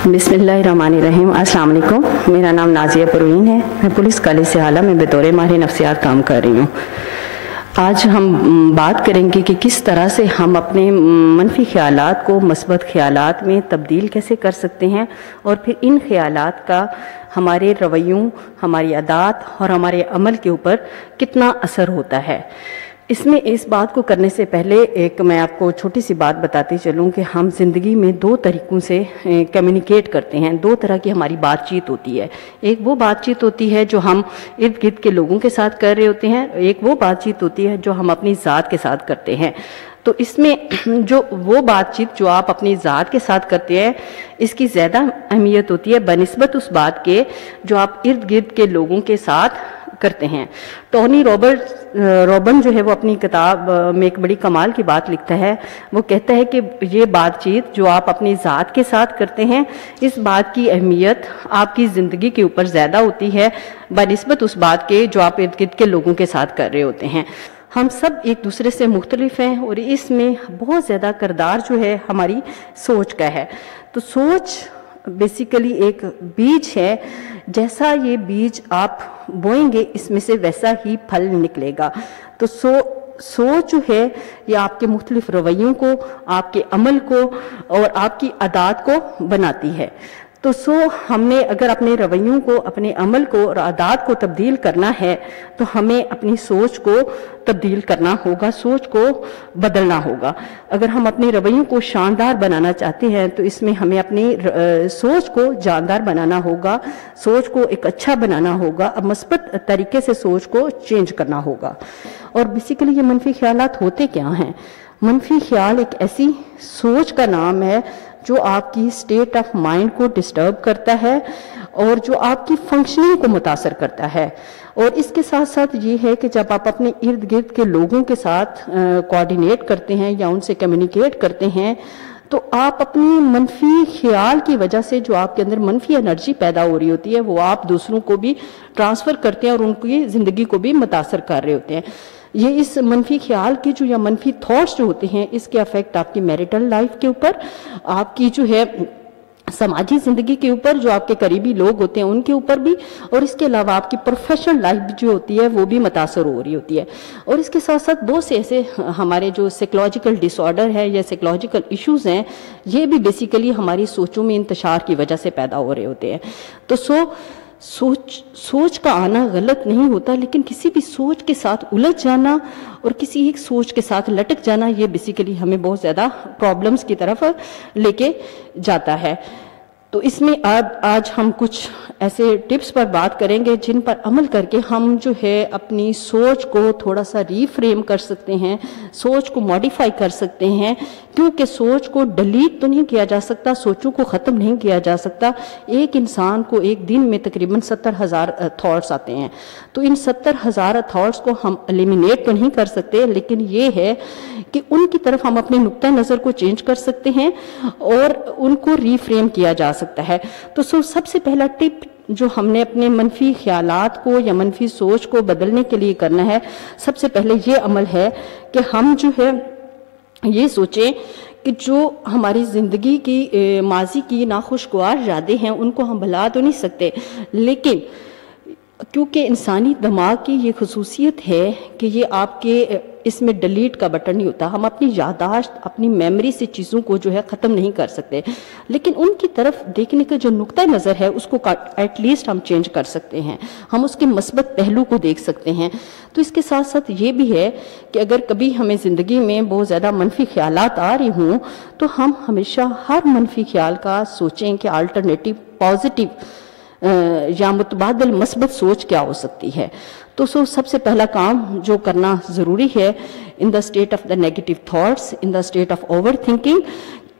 बिस्मिल्लाहिर्रहमानिर्रहीम। अस्सलाम वालेकुम। मेरा नाम नाज़िया परवीन है। मैं पुलिस कॉलेज से हाल में बतौर माहिर नफ्सियात काम कर रही हूँ। आज हम बात करेंगे कि किस तरह से हम अपने मनफी ख्यालात को मस्बत ख्यालात में तब्दील कैसे कर सकते हैं और फिर इन ख्यालात का हमारे रवैयों, हमारी आदत और हमारे अमल के ऊपर कितना असर होता है। इसमें इस बात को करने से पहले एक मैं आपको छोटी सी बात बताती चलूँ कि हम ज़िंदगी में दो तरीक़ों से कम्युनिकेट करते हैं। दो तरह की हमारी बातचीत होती है। एक वो बातचीत होती है जो हम इर्द गिर्द के लोगों के साथ कर रहे होते हैं, एक वो बातचीत होती है जो हम अपनी ज़ात के साथ करते हैं। तो इसमें जो वो बातचीत जो आप अपनी ज़ात के साथ करते हैं, इसकी ज़्यादा अहमियत होती है बनिस्बत उस बात के जो आप इर्द गिर्द के लोगों के साथ करते हैं। टोनी रॉबन जो है वो अपनी किताब में एक बड़ी कमाल की बात लिखता है। वो कहता है कि ये बातचीत जो आप अपनी ज़ात के साथ करते हैं, इस बात की अहमियत आपकी ज़िंदगी के ऊपर ज़्यादा होती है बनिस्बत उस बात के जो आप इर्द गिर्द के लोगों के साथ कर रहे होते हैं। हम सब एक दूसरे से मुख्तलिफ हैं और इसमें बहुत ज़्यादा किरदार जो है हमारी सोच का है। तो सोच बेसिकली एक बीज है। जैसा ये बीज आप बोएंगे इसमें से वैसा ही फल निकलेगा। तो सोच जो है ये आपके मुख्तलिफ रवैयों को, आपके अमल को और आपकी आदत को बनाती है। तो हमने अगर अपने रवैयों को, अपने अमल को और आदत को तब्दील करना है तो हमें अपनी सोच को तब्दील करना होगा, सोच को बदलना होगा। अगर हम अपने रवैयों को शानदार बनाना चाहते हैं तो इसमें हमें अपनी सोच को जानदार बनाना होगा, सोच को एक अच्छा बनाना होगा, अब मस्बत तरीके से सोच को चेंज करना होगा। और बेसिकली ये मनफी ख्यालात होते क्या हैं? मनफी ख्याल एक ऐसी सोच का नाम है जो आपकी स्टेट ऑफ माइंड को डिस्टर्ब करता है और जो आपकी फंक्शनिंग को मुतासर करता है। और इसके साथ साथ ये है कि जब आप अपने इर्द गिर्द के लोगों के साथ कोऑर्डिनेट करते हैं या उनसे कम्युनिकेट करते हैं तो आप अपनी मनफी ख्याल की वजह से जो आपके अंदर मनफी एनर्जी पैदा हो रही होती है वो आप दूसरों को भी ट्रांसफ़र करते हैं और उनकी ज़िंदगी को भी मुतासर कर रहे होते हैं। ये इस मनफी ख्याल की जो या मनफी थॉट्स जो होते हैं इसके अफेक्ट आपकी मैरिटल लाइफ के ऊपर, आपकी जो है समाजी ज़िंदगी के ऊपर, जो आपके करीबी लोग होते हैं उनके ऊपर भी, और इसके अलावा आपकी प्रोफेशनल लाइफ जो होती है वो भी मुतासर हो रही होती है। और इसके साथ साथ बहुत से ऐसे हमारे जो साइकोलॉजिकल डिसऑर्डर है या साइकोलॉजिकल इश्यूज़ हैं ये भी बेसिकली हमारी सोचों में इंतशार की वजह से पैदा हो रहे होते हैं। तो सोच का आना गलत नहीं होता, लेकिन किसी भी सोच के साथ उलझ जाना और किसी एक सोच के साथ लटक जाना ये बेसिकली हमें बहुत ज़्यादा प्रॉब्लम्स की तरफ लेके जाता है। तो इसमें आज हम कुछ ऐसे टिप्स पर बात करेंगे जिन पर अमल करके हम जो है अपनी सोच को थोड़ा सा रीफ्रेम कर सकते हैं, सोच को मॉडिफाई कर सकते हैं। क्योंकि सोच को डिलीट तो नहीं किया जा सकता, सोचों को ख़त्म नहीं किया जा सकता। एक इंसान को एक दिन में तकरीबन 70,000 थॉट्स आते हैं। तो इन 70,000 थॉट्स को हम एलिमिनेट तो नहीं कर सकते, लेकिन ये है कि उनकी तरफ हम अपने नुक्ता नज़र को चेंज कर सकते हैं और उनको रीफ्रेम किया जा सकता है। तो सबसे पहला टिप जो हमने अपने मनफी ख्यालात को या मनफी सोच को बदलने के लिए करना है, सबसे पहले ये अमल है कि हम जो है ये सोचें कि जो हमारी ज़िंदगी की माजी की नाखुशगवार यादें हैं उनको हम भुला तो नहीं सकते, लेकिन क्योंकि इंसानी दिमाग की ये खसूसियत है कि ये आपके इसमें डिलीट का बटन नहीं होता। हम अपनी यादाश्त, अपनी मेमोरी से चीज़ों को जो है ख़त्म नहीं कर सकते, लेकिन उनकी तरफ देखने का जो नुक्ता नज़र है उसको एटलीस्ट हम चेंज कर सकते हैं, हम उसके मस्बत पहलू को देख सकते हैं। तो इसके साथ साथ ये भी है कि अगर कभी हमें ज़िंदगी में बहुत ज़्यादा मनफी ख्यालात आ रही हों तो हम हमेशा हर मनफी ख्याल का सोचें कि अल्टरनेटिव पॉजिटिव या मुतबादल मस्बत सोच क्या हो सकती है। तो सबसे पहला काम जो करना ज़रूरी है in the state of the negative thoughts, in the state of over thinking,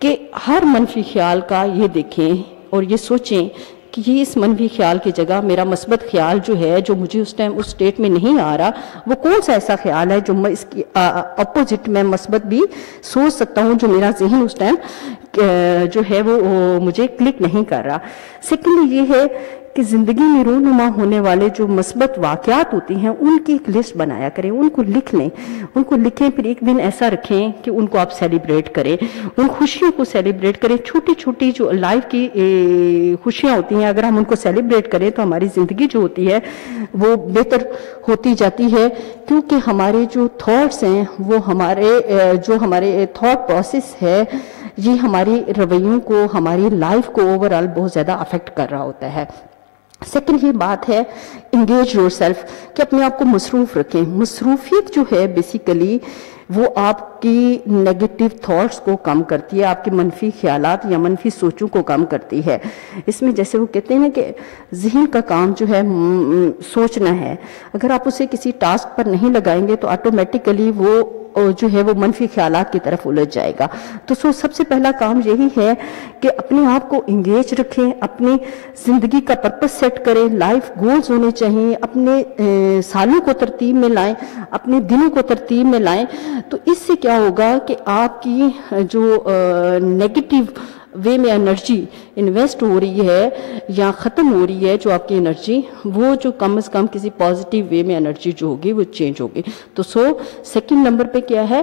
कि हर मनफी ख्याल का ये देखें और ये सोचें कि ये इस मनफी ख्याल की जगह मेरा मस्बत ख्याल जो है, जो मुझे उस टाइम उस स्टेट में नहीं आ रहा, वो कौन सा ऐसा ख्याल है जो मैं इसकी अपोजिट में मस्बत भी सोच सकता हूँ, जो मेरा जहन उस टाइम जो है वो मुझे क्लिक नहीं कर रहा। सेकेंडली ये है کہ زندگی میں رونما ہونے والے جو مثبت واقعات ہوتی ہیں ان کی ایک لسٹ بنایا کریں، ان کو لکھ لیں، ان کو لکھیں، پھر ایک دن ایسا رکھیں کہ ان کو آپ سیلیبریٹ کریں، ان خوشیوں کو سیلیبریٹ کریں۔ چھوٹی چھوٹی جو لائف کی خوشیاں ہوتی ہیں اگر ہم ان کو سیلیبریٹ کریں تو ہماری زندگی جو ہوتی ہے وہ بہتر ہوتی جاتی ہے، کیونکہ ہمارے جو تھاٹس ہیں وہ ہمارے تھاٹ پروسیس ہے یہ ہماری رویوں کو، ہماری لائف کو اوورآل بہت زیادہ افیکٹ کر رہا ہوتا ہے۔ سیکنڈ یہ بات ہے انگیج یور سیلف، کہ اپنے آپ کو مصروف رکھیں۔ مصروفیت جو ہے بیسیکلی وہ آپ کی نیگیٹو تھاٹس کو کم کرتی ہے، آپ کے منفی خیالات یا منفی سوچوں کو کم کرتی ہے۔ اس میں جیسے وہ کہتے ہیں نا کہ ذہن کا کام جو ہے سوچنا ہے، اگر آپ اسے کسی ٹاسک پر نہیں لگائیں گے تو آٹومیٹیکلی وہ جو ہے وہ منفی خیالات کی طرف الجھ جائے گا۔ تو سب سے پہلا کام یہی ہے کہ اپنے آپ کو انگیج رکھیں، اپنی زندگی کا پرپس سیٹ کریں، لائف گولز ہونے چاہیے، اپنے سالوں کو ترتیب میں لائیں، اپنے دنوں کو ترتیب میں لائیں۔ تو اس سے کیا ہوگا کہ آپ کی جو نیگیٹو وے میں انرجی انویسٹ ہو رہی ہے یا ختم ہو رہی ہے، جو آپ کی انرجی وہ جو کم از کم کسی پازیٹیو وے میں انرجی جو ہوگی وہ چینج ہوگی۔ تو سیکنڈ نمبر پہ کیا ہے،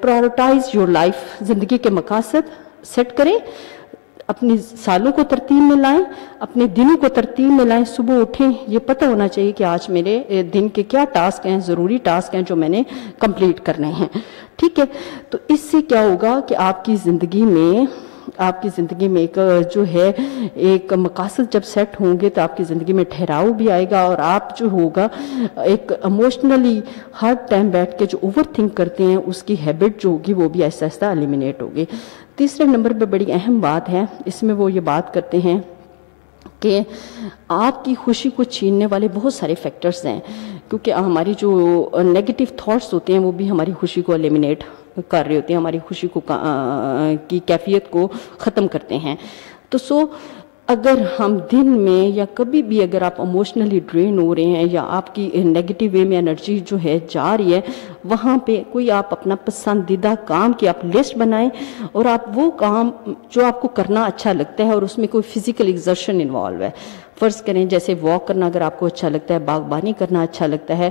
پرائورٹائز یور لائف، زندگی کے مقاصد سیٹ کریں، اپنے سالوں کو ترتیب میں لائیں، اپنے دنوں کو ترتیب میں لائیں۔ صبح اٹھیں، یہ پتہ ہونا چاہیے کہ آج میرے دن کے کیا ٹاسک ہیں، ضروری ٹاسک ہیں جو میں نے کمپلیٹ کرنے ہیں، ٹھیک ہے۔ تو اس سے کیا ہوگا کہ آپ کی زندگی میں ایک جو ہے ایک مقاصد جب سیٹ ہوں گے تو آپ کی زندگی میں ٹھہراؤ بھی آئے گا، اور آپ جو ہوگا ایک ایموشنلی ہر ٹائم بیٹھ کے جو اوور تھنک کرتے ہیں اس کی ہیبٹ جو ہوگی وہ بھی آہستہ آہستہ ایلیمینیٹ ہوگی۔ تیسرے نمبر پہ بڑی اہم بات ہے، اس میں وہ یہ بات کرتے ہیں کہ آپ کی خوشی کو چھیننے والے بہت سارے فیکٹرز ہیں، کیونکہ ہماری جو نیگیٹو تھاٹس ہوتے ہیں وہ بھی ہماری خوشی کو ایلیمینیٹ کر رہے ہوتے ہیں، ہماری خوشی کو کی کیفیت کو ختم کرتے ہیں۔ تو اگر ہم دن میں یا کبھی بھی اگر آپ ایموشنلی ڈرین ہو رہے ہیں یا آپ کی نیگیٹو وے میں انرجی جو ہے جا رہی ہے، وہاں پہ کوئی آپ اپنا پسندیدہ کام کی آپ لسٹ بنائیں، اور آپ وہ کام جو آپ کو کرنا اچھا لگتا ہے اور اس میں کوئی فزیکل ایگزرشن انوالو ہے، فرض کریں جیسے واک کرنا اگر آپ کو اچھا لگتا ہے، باغبانی کرنا اچھا لگتا ہے،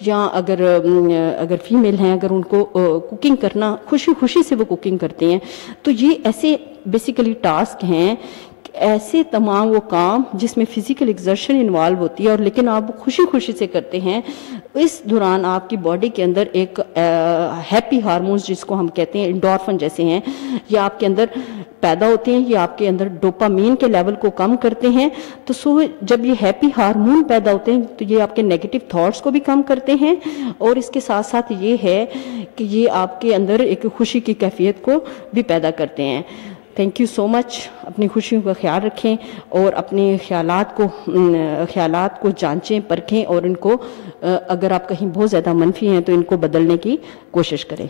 یا اگر فیمیل ہیں اگر ان کو کوکنگ کرنا خوشی سے وہ کوکنگ کرتے ہیں، تو یہ ایسے بیسیکلی ٹاسک ہیں، ایسے تمام وہ کام جس میں فزیکل ایگزرشن انوالو ہوتی ہے اور لیکن آپ خوشی سے کرتے ہیں، اس دوران آپ کی باڈی کے اندر ایک ہیپی ہارمونز جس کو ہم کہتے ہیں انڈورفن جیسے ہیں، یہ آپ کے اندر پیدا ہوتے ہیں، یہ آپ کے اندر ڈوپامین کے لیول کو کم کرتے ہیں۔ تو جب یہ ہیپی ہارمون پیدا ہوتے ہیں تو یہ آپ کے نیگیٹو تھاٹس کو بھی کم کرتے ہیں، اور اس کے ساتھ ساتھ یہ ہے کہ یہ آپ کے اندر ایک خوشی کی کیفیت کو بھی پیدا کرتے ہیں۔ تھینک یو سو مچ۔ اپنی خوشیوں کا خیال رکھیں اور اپنے خیالات کو جانچیں پرکھیں، اور ان کو اگر آپ کہیں بہت زیادہ منفی ہیں تو ان کو بدلنے کی کوشش کریں۔